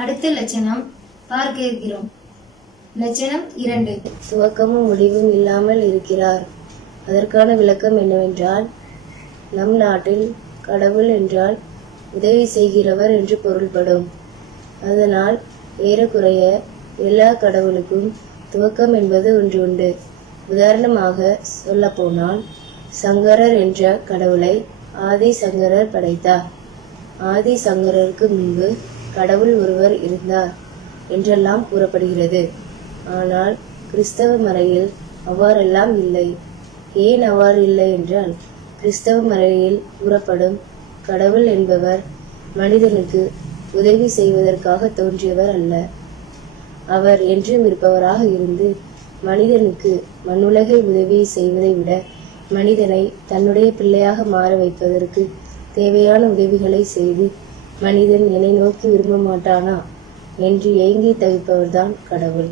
அடுத்த லட்சணம் பார்க்க இருக்கிறோம். லட்சணம் 2. துவக்கமும் முடிவும் இல்லாமல் இருக்கிறார். அதற்கான விளக்கம் என்னவென்றால், நம் நாட்டில் கடவுள் என்றால் உதவி செய்கிறவர் என்று பொருள்படும். அதனால் ஏறக்குறைய எல்லா கடவுளுக்கும் துவக்கம் என்பது ஒன்று உண்டு. உதாரணமாக சொல்லப்போனால், சங்கரர் என்ற கடவுளை ஆதி சங்கரர் படைத்தார். ஆதி சங்கரருக்கு முன்பு கடவுள் ஒருவர் இருந்தார் என்றெல்லாம் கூறப்படுகிறது. ஆனால் கிறிஸ்தவ மறையில் அவ்வாறெல்லாம் இல்லை. ஏன் அவ்வாறு இல்லை என்றால், கிறிஸ்தவ மறையில் கூறப்படும் கடவுள் என்பவர் மனிதனுக்கு உதவி செய்வதற்காக தோன்றியவர் அல்ல. அவர் என்றும் இருப்பவராக இருந்து மனிதனுக்கு மண்ணுலகை உதவியை செய்வதை விட மனிதனை தன்னுடைய பிள்ளையாக மாற வைப்பதற்கு தேவையான உதவிகளை செய்து மனிதன் என்னை நோக்கி விரும்ப மாட்டானா என்று ஏங்கி தவிப்பவர்தான் கடவுள்.